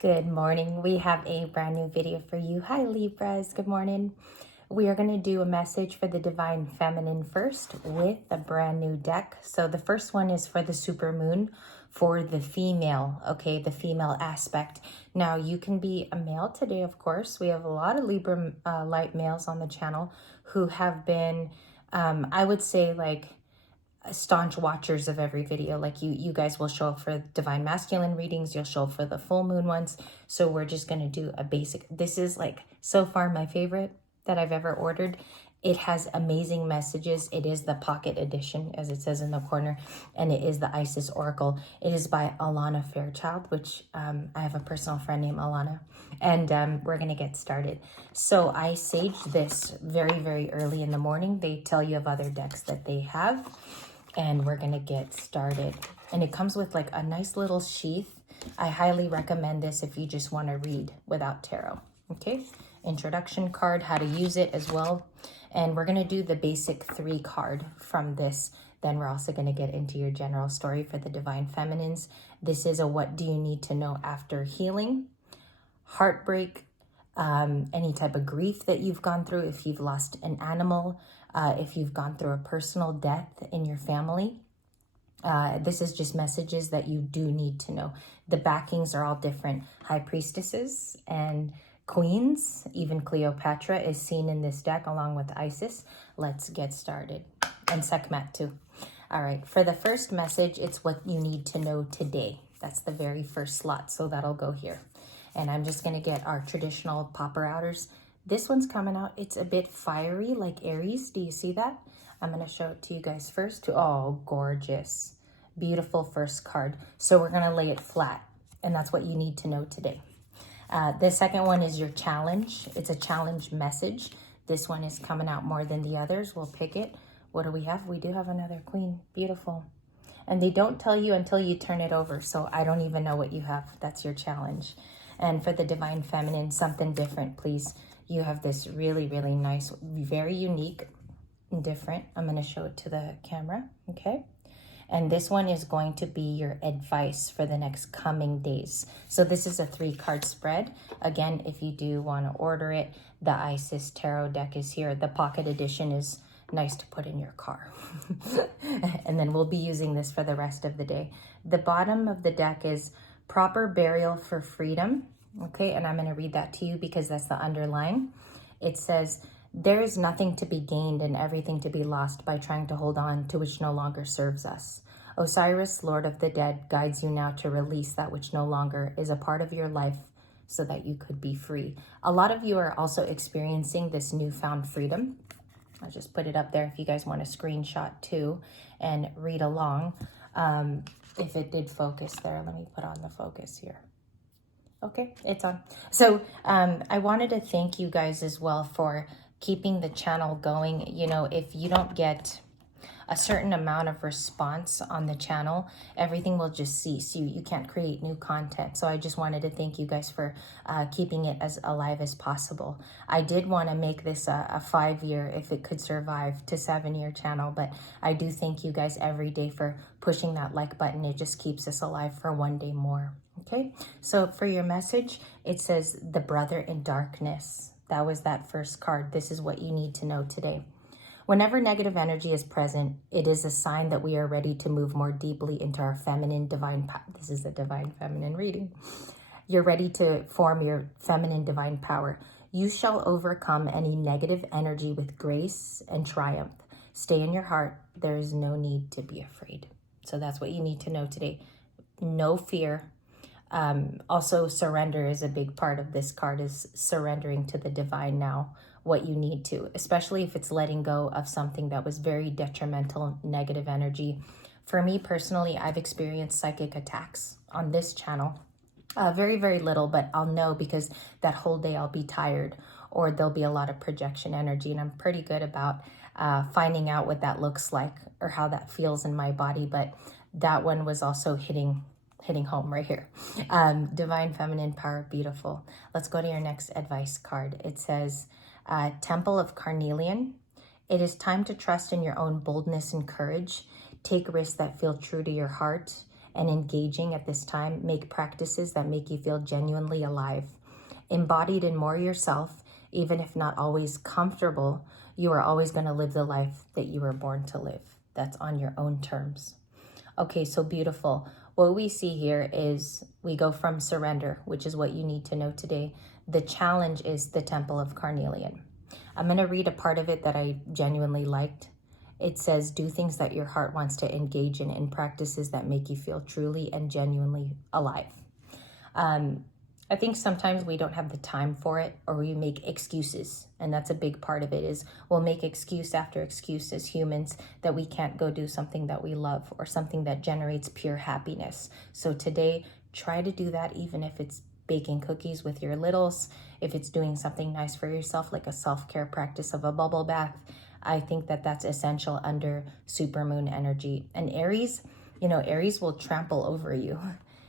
Good morning. We have a brand new video for you. Hi, Libras. Good morning. We are going to do a message for the Divine Feminine first with a brand new deck. So the first one is for the Supermoon for the female, okay, the female aspect. Now, you can be a male today, of course. We have a lot of Libra light males on the channel who have been, I would say, like, staunch watchers of every video. Like you guys will show up for divine masculine readings, you'll show up for the full moon ones. So we're just going to do a basic. This is like so far my favorite that I've ever ordered. It has amazing messages. It is the pocket edition, as it says in the corner, and it is the Isis Oracle. It is by Alana Fairchild, which I have a personal friend named Alana, and we're going to get started. So I saged this very, very early in the morning. They tell you of other decks that they have, and we're going to get started. And it comes with like a nice little sheath. I highly recommend this if you just want to read without tarot. Okay, introduction card, how to use it as well. And we're going to do the basic 3 card from this. Then we're also going to get into your general story for the Divine Feminines. This is a what do you need to know after healing, heartbreak, any type of grief that you've gone through, if you've lost an animal, if you've gone through a personal death in your family. This is just messages that you do need to know. The backings are all different. High priestesses and queens, even Cleopatra is seen in this deck along with Isis. Let's get started. And Sekhmet too. All right, for the first message, it's what you need to know today. That's the very first slot, so that'll go here. And I'm just going to get our traditional popper outers. This one's coming out. It's a bit fiery, like Aries. Do you see that? I'm going to show it to you guys first. Oh, gorgeous. Beautiful first card. So we're going to lay it flat, and that's what you need to know today. The second one is your challenge. It's a challenge message. This one is coming out more than the others. We'll pick it. What do we have? We do have another queen. Beautiful. And they don't tell you until you turn it over, so I don't even know what you have. That's your challenge. And for the Divine Feminine, something different, please. You have this really, really nice, very unique and different. I'm going to show it to the camera, okay? And this one is going to be your advice for the next coming days. So this is a 3-card spread. Again, if you do want to order it, the Isis Tarot deck is here. The pocket edition is nice to put in your car. And then we'll be using this for the rest of the day. The bottom of the deck is proper burial for freedom. Okay, and I'm going to read that to you because that's the underline. It says, there is nothing to be gained and everything to be lost by trying to hold on to which no longer serves us. Osiris, Lord of the Dead, guides you now to release that which no longer is a part of your life so that you could be free. A lot of you are also experiencing this newfound freedom. I'll just put it up there if you guys want to screenshot too and read along. If it did focus there, let me put on the focus here. Okay, it's on. So I wanted to thank you guys as well for keeping the channel going. You know, if you don't get a certain amount of response on the channel, everything will just cease. You can't create new content. So I just wanted to thank you guys for keeping it as alive as possible. I did want to make this a 5-year, if it could survive, to 7-year channel, but I do thank you guys every day for pushing that like button. It just keeps us alive for one day more. Okay, so for your message, it says the brother in darkness. That was that first card. This is what you need to know today. Whenever negative energy is present, it is a sign that we are ready to move more deeply into our feminine divine power. This is the Divine Feminine reading. You're ready to form your feminine divine power. You shall overcome any negative energy with grace and triumph. Stay in your heart. There is no need to be afraid. So that's what you need to know today. No fear. Also, surrender is a big part of this card, is surrendering to the divine now, what you need to, especially if it's letting go of something that was very detrimental, negative energy. For me personally, I've experienced psychic attacks on this channel. Very, very little, but I'll know because that whole day I'll be tired or there'll be a lot of projection energy, and I'm pretty good about finding out what that looks like or how that feels in my body. But that one was also hitting home right here. Divine Feminine Power, beautiful. Let's go to your next advice card. It says, Temple of Carnelian. It is time to trust in your own boldness and courage. Take risks that feel true to your heart and engaging at this time. Make practices that make you feel genuinely alive. Embodied in more yourself, even if not always comfortable, you are always going to live the life that you were born to live. That's on your own terms. Okay, so beautiful. What we see here is we go from surrender, which is what you need to know today. The challenge is the Temple of Carnelian. I'm going to read a part of it that I genuinely liked. It says, do things that your heart wants to engage in and practices that make you feel truly and genuinely alive. I think sometimes we don't have the time for it, or we make excuses. And that's a big part of it, is we'll make excuse after excuse as humans that we can't go do something that we love or something that generates pure happiness. So today, try to do that, even if it's baking cookies with your littles, if it's doing something nice for yourself, like a self-care practice of a bubble bath. I think that that's essential under supermoon energy. And Aries, Aries will trample over you.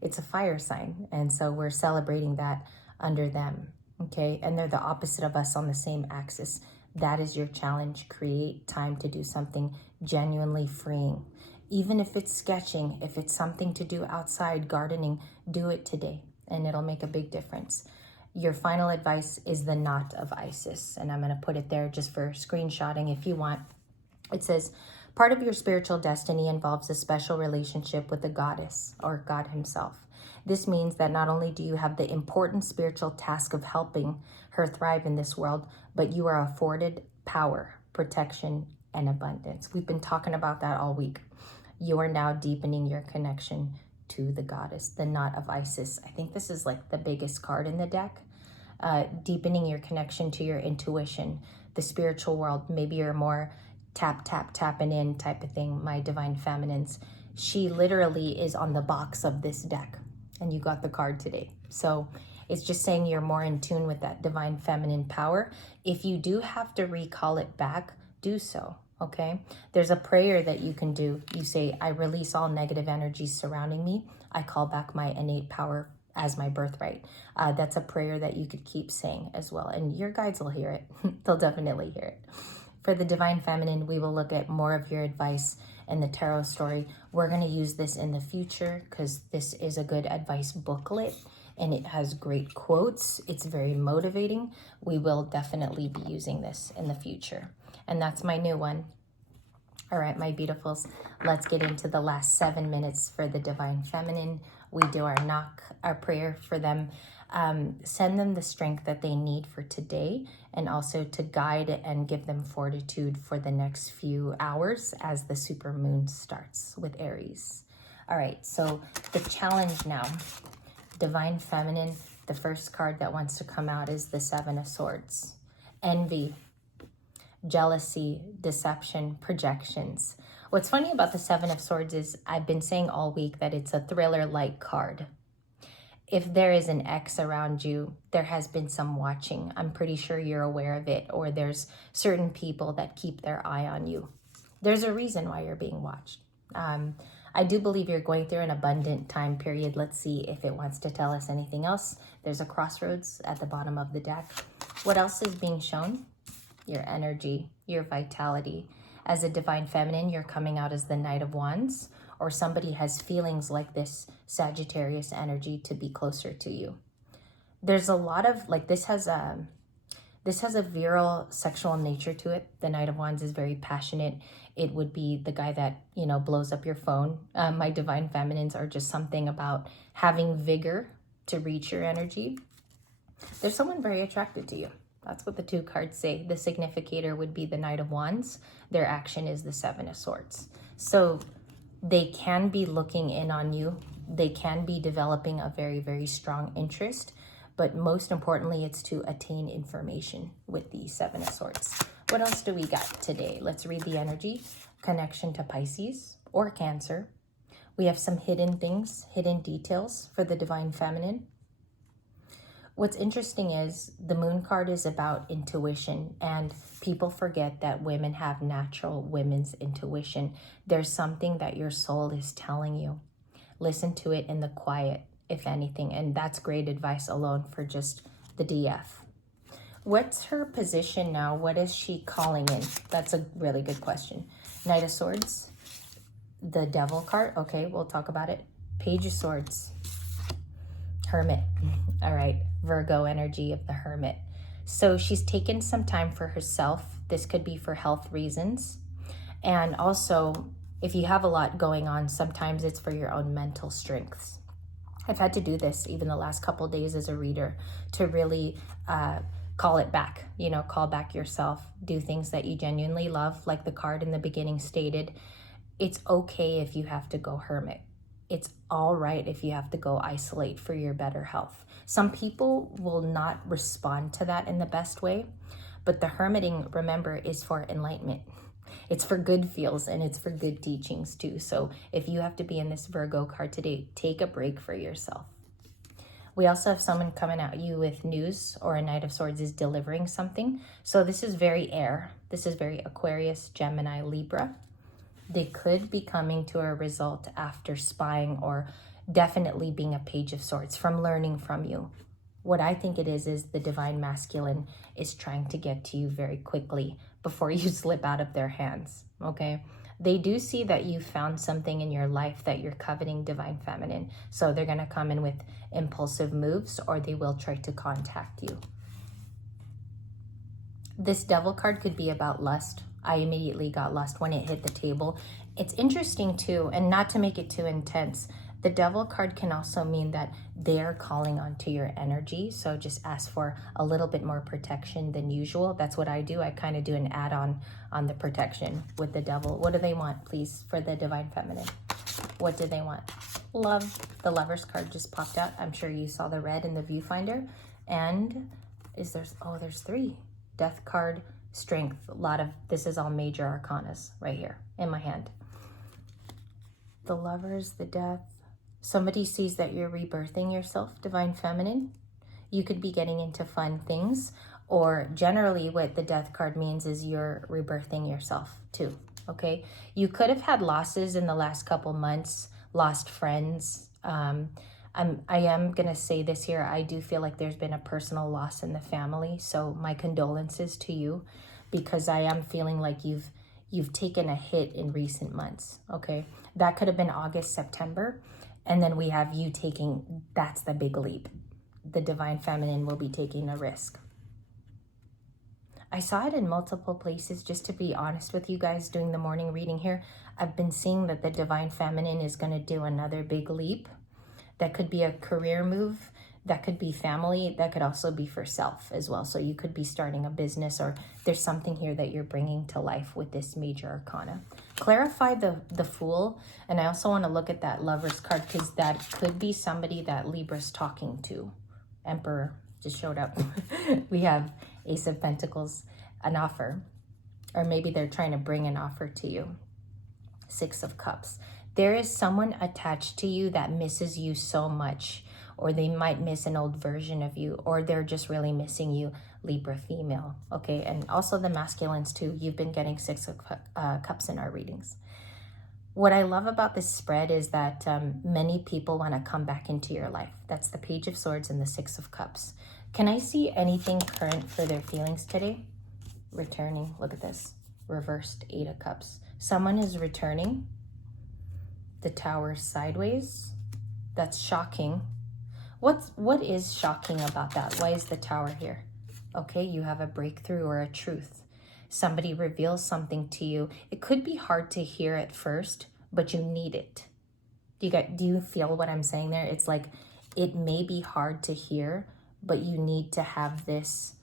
It's a fire sign. And so we're celebrating that under them. Okay. And they're the opposite of us on the same axis. That is your challenge. Create time to do something genuinely freeing. Even if it's sketching, if it's something to do outside, gardening, do it today, and it'll make a big difference. Your final advice is the knot of Isis. And I'm going to put it there just for screenshotting if you want. It says, part of your spiritual destiny involves a special relationship with the goddess or God himself. This means that not only do you have the important spiritual task of helping her thrive in this world, but you are afforded power, protection, and abundance. We've been talking about that all week. You are now deepening your connection to the goddess, the knot of Isis. I think this is like the biggest card in the deck. Deepening your connection to your intuition, the spiritual world. Maybe you're more tapping in type of thing. My divine feminines, she literally is on the box of this deck, and you got the card today. So it's just saying you're more in tune with that divine feminine power. If you do have to recall it back, do so. Okay, there's a prayer that you can do. You say, I release all negative energies surrounding me. I call back my innate power as my birthright. That's a prayer that you could keep saying as well. And your guides will hear it. They'll definitely hear it. For the divine feminine, we will look at more of your advice in the tarot story. We're going to use this in the future because this is a good advice booklet and it has great quotes. It's very motivating. We will definitely be using this in the future. And that's my new one. All right, my beautifuls, let's get into the last 7 minutes for the divine feminine. We do our knock, our prayer for them. Send them the strength that they need for today, and also to guide and give them fortitude for the next few hours as the super moon starts with Aries. All right, so the challenge now, divine feminine, the first card that wants to come out is the Seven of Swords. Envy, jealousy, deception, projections. What's funny about the Seven of Swords is I've been saying all week that it's a thriller-like card. If there is an ex around you, there has been some watching. I'm pretty sure you're aware of it, or there's certain people that keep their eye on you. There's a reason why you're being watched. I do believe you're going through an abundant time period. Let's see if it wants to tell us anything else. There's a crossroads at the bottom of the deck. What else is being shown? Your energy, your vitality. As a divine feminine, you're coming out as the Knight of Wands, or somebody has feelings like this Sagittarius energy to be closer to you. There's a lot of, like, this has a virile sexual nature to it. The Knight of Wands is very passionate. It would be the guy that, blows up your phone. My divine feminines are just something about having vigor to reach your energy. There's someone very attracted to you. That's what the two cards say. The significator would be the Knight of Wands. Their action is the Seven of Swords. So they can be looking in on you. They can be developing a very, very strong interest. But most importantly, it's to attain information with the Seven of Swords. What else do we got today? Let's read the energy. Connection to Pisces or Cancer. We have some hidden things, hidden details for the divine feminine. What's interesting is the moon card is about intuition, and people forget that women have natural women's intuition. There's something that your soul is telling you. Listen to it in the quiet, if anything, and that's great advice alone for just the DF. What's her position now? What is she calling in? That's a really good question. Knight of Swords, the Devil card. Okay, we'll talk about it. Page of Swords. Hermit. All right, Virgo energy of the Hermit. So she's taken some time for herself. This could be for health reasons. And also, if you have a lot going on, sometimes it's for your own mental strengths. I've had to do this even the last couple days as a reader to really call it back, call back yourself, do things that you genuinely love. Like the card in the beginning stated, it's okay if you have to go hermit. It's all right if you have to go isolate for your better health. Some people will not respond to that in the best way, but the hermiting, remember, is for enlightenment. It's for good feels and it's for good teachings too. So if you have to be in this Virgo card today, take a break for yourself. We also have someone coming at you with news, or a Knight of Swords is delivering something. So this is very air. This is very Aquarius, Gemini, Libra. They could be coming to a result after spying, or definitely being a Page of Swords, from learning from you. What I think it is the Divine Masculine is trying to get to you very quickly before you slip out of their hands, okay? They do see that you found something in your life that you're coveting, Divine Feminine. So they're going to come in with impulsive moves, or they will try to contact you. This Devil card could be about lust. I immediately got lust when it hit the table. It's interesting too, and not to make it too intense, the Devil card can also mean that they're calling onto your energy. So just ask for a little bit more protection than usual. That's what I do. I kind of do an add-on on the protection with the Devil. What do they want, please, for the Divine Feminine? What do they want? Love. The Lovers card just popped out. I'm sure you saw the red in the viewfinder. And there's 3. Death card, Strength. A lot of, this is all major arcanas right here in my hand. The Lovers, the Death. Somebody sees that you're rebirthing yourself, Divine Feminine. You could be getting into fun things, or generally what the Death card means is you're rebirthing yourself too, okay? You could have had losses in the last couple months, lost friends. I am going to say this here. I do feel like there's been a personal loss in the family. So my condolences to you, because I am feeling like you've taken a hit in recent months, okay? That could have been August, September. And then we have you taking, that's the big leap. The Divine Feminine will be taking a risk. I saw it in multiple places, just to be honest with you guys, doing the morning reading here. I've been seeing that the Divine Feminine is going to do another big leap. That could be a career move. That could be family. That could also be for self as well. So you could be starting a business, or there's something here that you're bringing to life with this major arcana. Clarify the Fool. And I also want to look at that Lovers card, because that could be somebody that Libra's talking to. Emperor just showed up. We have Ace of Pentacles, an offer. Or maybe they're trying to bring an offer to you. Six of Cups. There is someone attached to you that misses you so much, or they might miss an old version of you, or they're just really missing you, Libra female, okay? And also the masculines too. You've been getting Six of Cups in our readings. What I love about this spread is that many people want to come back into your life. That's the Page of Swords and the Six of Cups. Can I see anything current for their feelings today? Returning, look at this. Reversed Eight of Cups. Someone is returning. The Tower sideways. That's shocking. What is shocking about that? Why is the Tower here? Okay, you have a breakthrough or a truth. Somebody reveals something to you. It could be hard to hear at first, but you need it. Do you feel what I'm saying there? It's like it may be hard to hear, but you need to have this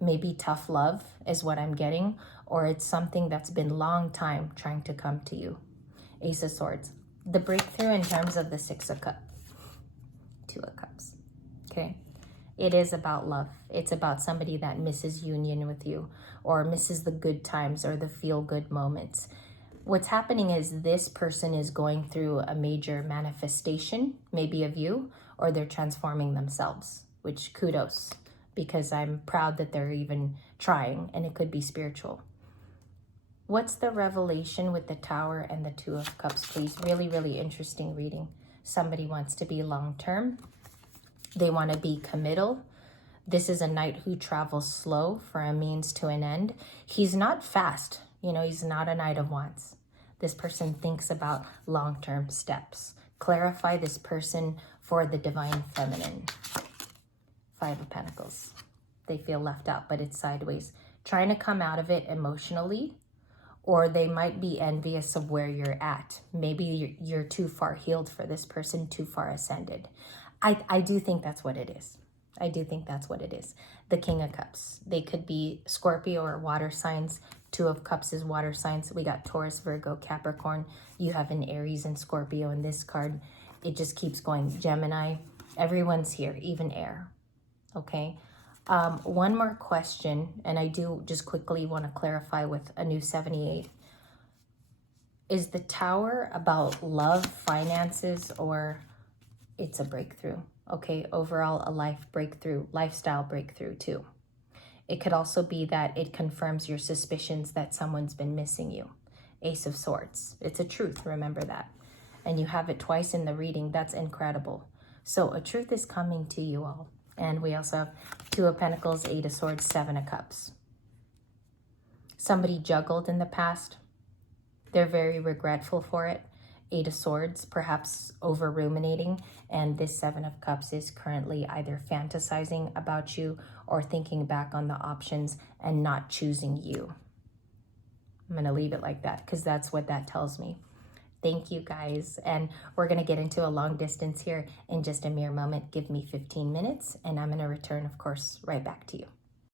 maybe tough love is what I'm getting, or it's something that's been long time trying to come to you. Ace of Swords. The breakthrough in terms of the Six of Cups. Two of Cups. Okay. It is about love. It's about somebody that misses union with you, or misses the good times or the feel-good moments. What's happening is this person is going through a major manifestation, maybe of you, or they're transforming themselves, which kudos, because I'm proud that they're even trying, and it could be spiritual. What's the revelation with the Tower and the Two of Cups, please? Really, really interesting reading. Somebody wants to be long-term. They want to be committal. This is a knight who travels slow for a means to an end. He's not fast. You know, he's not a Knight of Wands. This person thinks about long-term steps. clarify this person for the divine feminine. Five of Pentacles. They feel left out, but it's sideways. Trying to come out of it emotionally, or they might be envious of where you're at. Maybe you're too far healed for this person, too far ascended. I do think that's what it is. I do think that's what it is. The King of Cups. They could be Scorpio or water signs. Two of Cups is water signs. We got Taurus, Virgo, Capricorn. You have an Aries and Scorpio in this card. It just keeps going. Gemini. Everyone's here, even air. Okay. One more question, and I do just quickly want to clarify with a new 78. Is the Tower about love, finances, or it's a breakthrough? Okay, overall a life breakthrough, lifestyle breakthrough too. It could also be that it confirms your suspicions that someone's been missing you. Ace of Swords. It's a truth, remember that. And you have it twice in the reading. That's incredible. So a truth is coming to you all. And we also have Two of Pentacles, Eight of Swords, Seven of Cups. Somebody juggled in the past. They're very regretful for it. Eight of Swords, perhaps over ruminating. And this Seven of Cups is currently either fantasizing about you or thinking back on the options and not choosing you. I'm going to leave it like that because that's what that tells me. Thank you guys. And we're going to get into a long distance here in just a mere moment. Give me 15 minutes and I'm going to return, of course, right back to you.